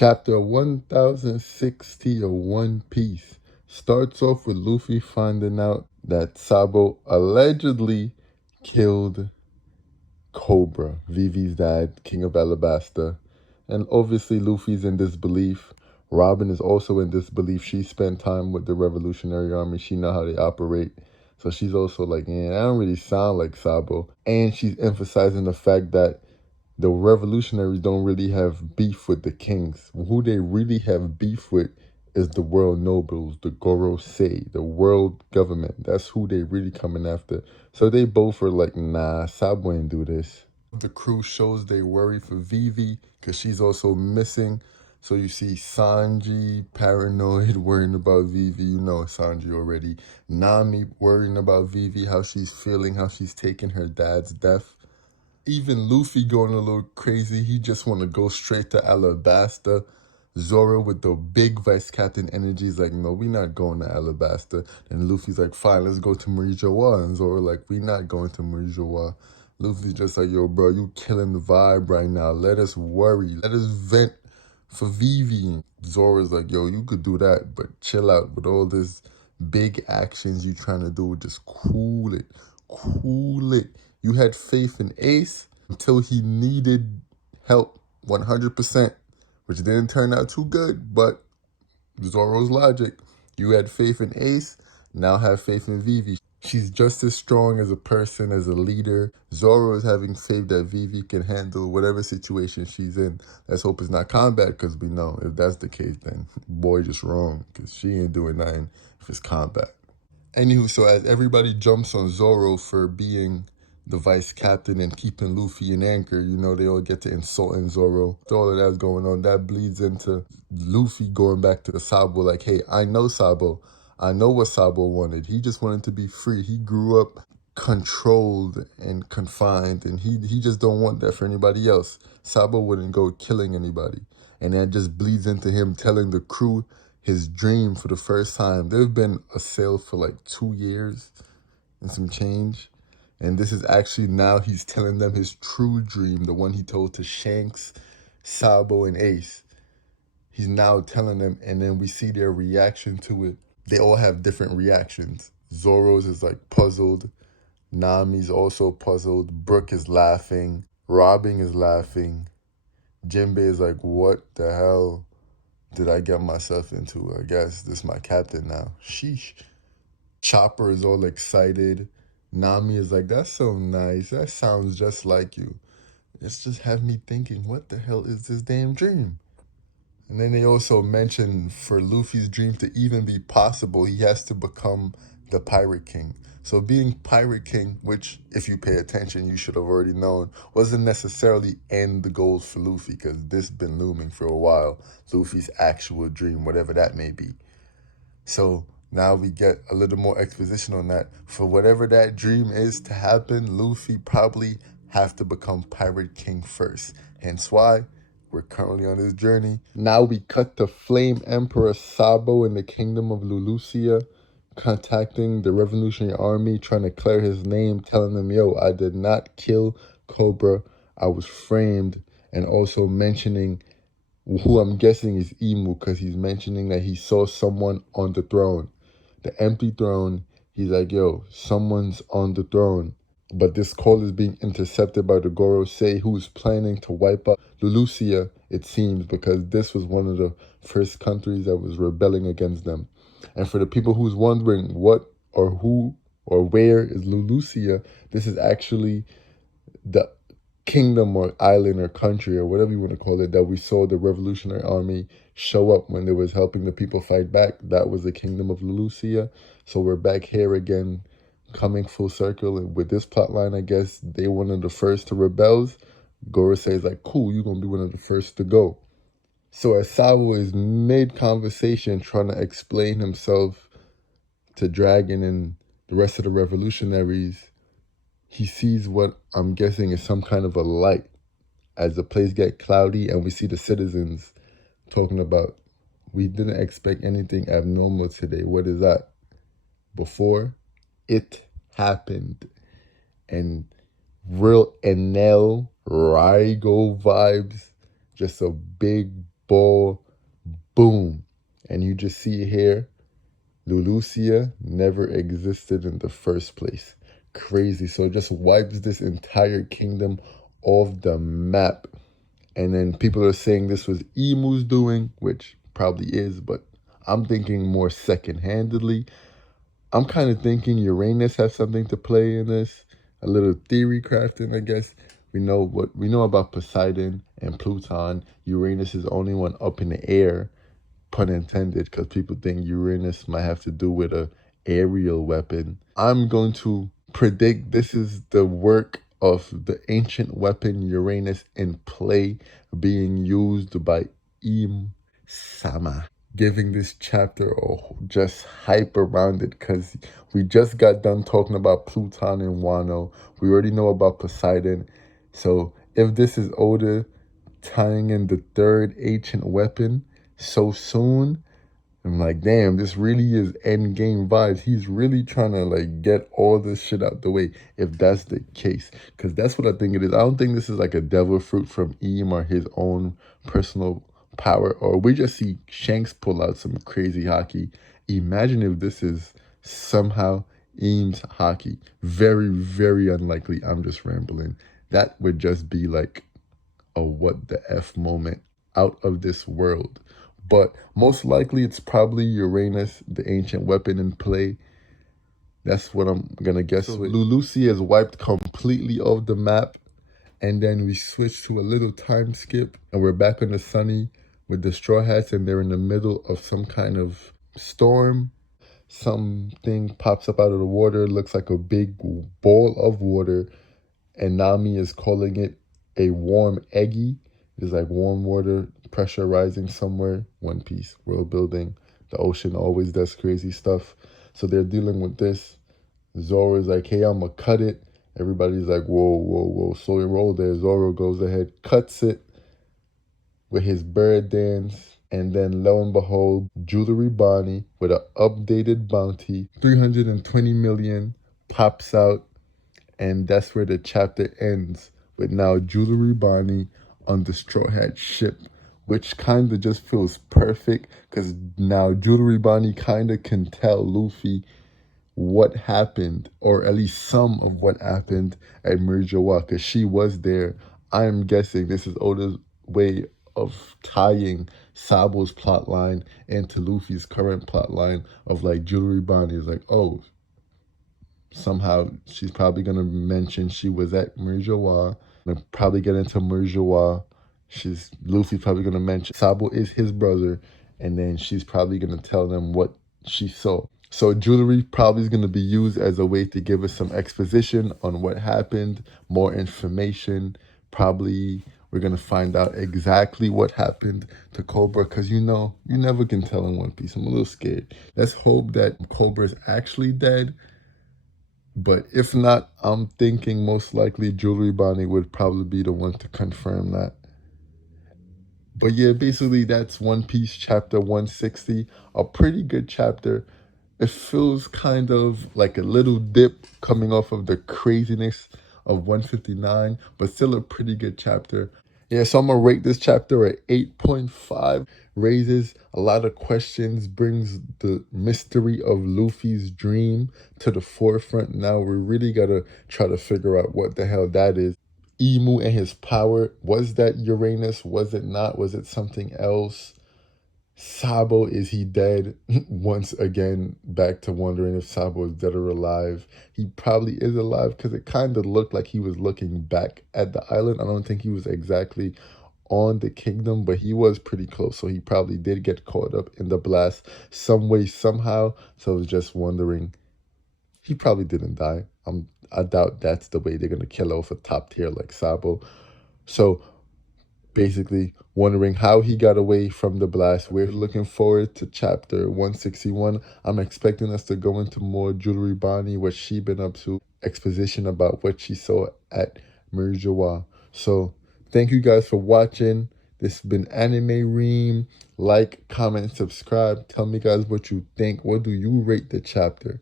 Chapter 1060 of One Piece starts off with Luffy finding out that Sabo allegedly killed Cobra, Vivi's dad, King of Alabasta. And obviously Luffy's in disbelief. Robin is also in disbelief. She spent time with the Revolutionary Army. She know how they operate. So she's also like, yeah, I don't really sound like Sabo. And she's emphasizing the fact that the revolutionaries don't really have beef with the kings. Who they really have beef with is the world nobles, the Gorosei, the world government. That's who they really coming after. So they both are like, nah, Sabo ain't do this. The crew shows they worry for Vivi because she's also missing. So you see Sanji paranoid, worrying about Vivi. You know Sanji already. Nami worrying about Vivi, how she's feeling, how she's taking her dad's death. Even Luffy going a little crazy. He just want to go straight to Alabasta. Zoro with the big vice captain energy is like, no, we not going to Alabasta. And Luffy's like, fine, let's go to Marijoa. And Zoro like, we not going to Marijoa. Luffy's just like, yo, bro, you killing the vibe right now. Let us worry. Let us vent for Vivi. Zoro's like, yo, you could do that, but chill out with all this big actions you trying to do. Just cool it. Cool it. You had faith in Ace until he needed help 100%, which didn't turn out too good, but Zoro's logic. You had faith in Ace, now have faith in Vivi. She's just as strong as a person, as a leader. Zoro is having faith that Vivi can handle whatever situation she's in. Let's hope it's not combat, because we know if that's the case, then boy just wrong, because she ain't doing nothing if it's combat. Anywho, so as everybody jumps on Zoro for being the vice captain and keeping Luffy in anchor, you know, they all get to insulting Zoro. All of that's going on. That bleeds into Luffy going back to the Sabo like, hey, I know Sabo. I know what Sabo wanted. He just wanted to be free. He grew up controlled and confined, and he just don't want that for anybody else. Sabo wouldn't go killing anybody. And that just bleeds into him telling the crew his dream for the first time. They've been assailed for like 2 years and some change. And this is actually now he's telling them his true dream, the one he told to Shanks, Sabo, and Ace. He's now telling them, and then we see their reaction to it. They all have different reactions. Zoro's is like puzzled. Nami's also puzzled. Brook is laughing. Robin is laughing. Jinbei is like, what the hell did I get myself into? I guess this is my captain now. Sheesh. Chopper is all excited. Nami is like, that's so nice. That sounds just like you. It's just have me thinking, what the hell is this damn dream? And then they also mention for Luffy's dream to even be possible, he has to become the Pirate King. So being Pirate King, which if you pay attention, you should have already known, wasn't necessarily end the goals for Luffy, because this has been looming for a while. Luffy's actual dream, whatever that may be. So now we get a little more exposition on that. For whatever that dream is to happen, Luffy probably have to become Pirate King first. Hence why we're currently on this journey. Now we cut to Flame Emperor Sabo in the kingdom of Lulusia, contacting the Revolutionary Army, trying to clear his name, telling them, yo, I did not kill Cobra. I was framed. And also mentioning who I'm guessing is Imu, because he's mentioning that he saw someone on the throne. The empty throne. He's like, yo, someone's on the throne. But this call is being intercepted by the Gorosei, who's planning to wipe out Lulusia, it seems, because this was one of the first countries that was rebelling against them. And for the people who's wondering what or who or where is Lulusia, this is actually the kingdom or island or country or whatever you want to call it that we saw the Revolutionary Army show up when they was helping the people fight back. That was the kingdom of Lulusia. So we're back here again, coming full circle. And with this plotline, I guess they one of the first to rebel. Gorosei is like, cool, you're going to be one of the first to go. So as Sabo is mid-conversation trying to explain himself to Dragon and the rest of the revolutionaries, he sees what I'm guessing is some kind of a light as the place get cloudy, and we see the citizens talking about, we didn't expect anything abnormal today. What is that? Before it happened. And real Enel Raigo vibes. Just a big ball, boom. And you just see here, Lulusia never existed in the first place. Crazy. So it just wipes this entire kingdom off the map. And then people are saying this was Emu's doing, which probably is, but I'm thinking more second-handedly. I'm kind of thinking Uranus has something to play in this. A little theory crafting, I guess. We know about Poseidon and Pluton. Uranus is the only one up in the air, pun intended, because people think Uranus might have to do with a aerial weapon. I'm going to predict this is the work of the ancient weapon Uranus in play being used by Im-sama, giving this chapter just hype around it because we just got done talking about Pluton and Wano. We already know about Poseidon. So if this is Oda tying in the third ancient weapon so soon, I'm like, damn, this really is end game vibes. He's really trying to like get all this shit out the way if that's the case. Because that's what I think it is. I don't think this is like a devil fruit from Eam or his own personal power. Or we just see Shanks pull out some crazy hockey. Imagine if this is somehow Eam's hockey. Very, very unlikely. I'm just rambling. That would just be like a what the F moment, out of this world. But most likely it's probably Uranus, the ancient weapon in play. That's what I'm gonna guess. So Lulusia is wiped completely off the map, and then we switch to a little time skip, and we're back on the Sunny with the Straw Hats, and they're in the middle of some kind of storm. Something pops up out of the water, looks like a big ball of water, and Nami is calling it a warm eggy. It's like warm water, pressure rising somewhere. One Piece, world building. The ocean always does crazy stuff. So they're dealing with this. Zoro's like, hey, I'm going to cut it. Everybody's like, whoa, whoa, whoa. Slow your roll there. Zoro goes ahead, cuts it with his bird dance. And then lo and behold, Jewelry Bonnie with an updated bounty, 320 million, pops out. And that's where the chapter ends, with now Jewelry Bonnie on the Straw Hat ship, which kind of just feels perfect because now Jewelry Bonnie kind of can tell Luffy what happened, or at least some of what happened at Murjawa, because she was there. I'm guessing this is Oda's way of tying Sabo's plotline into Luffy's current plotline of like Jewelry Bonnie is like, oh, somehow she's probably going to mention she was at Murjawa. And probably get into Murjawa. Luffy's probably going to mention Sabo is his brother. And then she's probably going to tell them what she saw. So jewelry probably is going to be used as a way to give us some exposition on what happened, more information. Probably we're going to find out exactly what happened to Cobra, because you know, you never can tell in One Piece. I'm a little scared. Let's hope that Cobra is actually dead. But if not, I'm thinking most likely Jewelry Bonnie would probably be the one to confirm that. But yeah, basically that's One Piece chapter 160. A pretty good chapter. It feels kind of like a little dip coming off of the craziness of 159, but still a pretty good chapter. Yeah, so I'm going to rate this chapter at 8.5. Raises a lot of questions, brings the mystery of Luffy's dream to the forefront. Now we really got to try to figure out what the hell that is. Emu and his power, was that Uranus? Was it not? Was it something else? Sabo, is he dead? Once again, back to wondering if Sabo is dead or alive. He probably is alive because it kind of looked like he was looking back at the island. I don't think he was exactly on the kingdom, but he was pretty close. So he probably did get caught up in the blast some way, somehow. So I was just wondering. He probably didn't die. I doubt that's the way they're going to kill off a top tier like Sabo. So basically wondering how he got away from the blast. We're looking forward to chapter 161. I'm expecting us to go into more Jewelry Bonnie, what she been up to, exposition about what she saw at Murjawa. So thank you guys for watching. This has been Anime Ream. Like, comment, subscribe. Tell me guys what you think. What do you rate the chapter?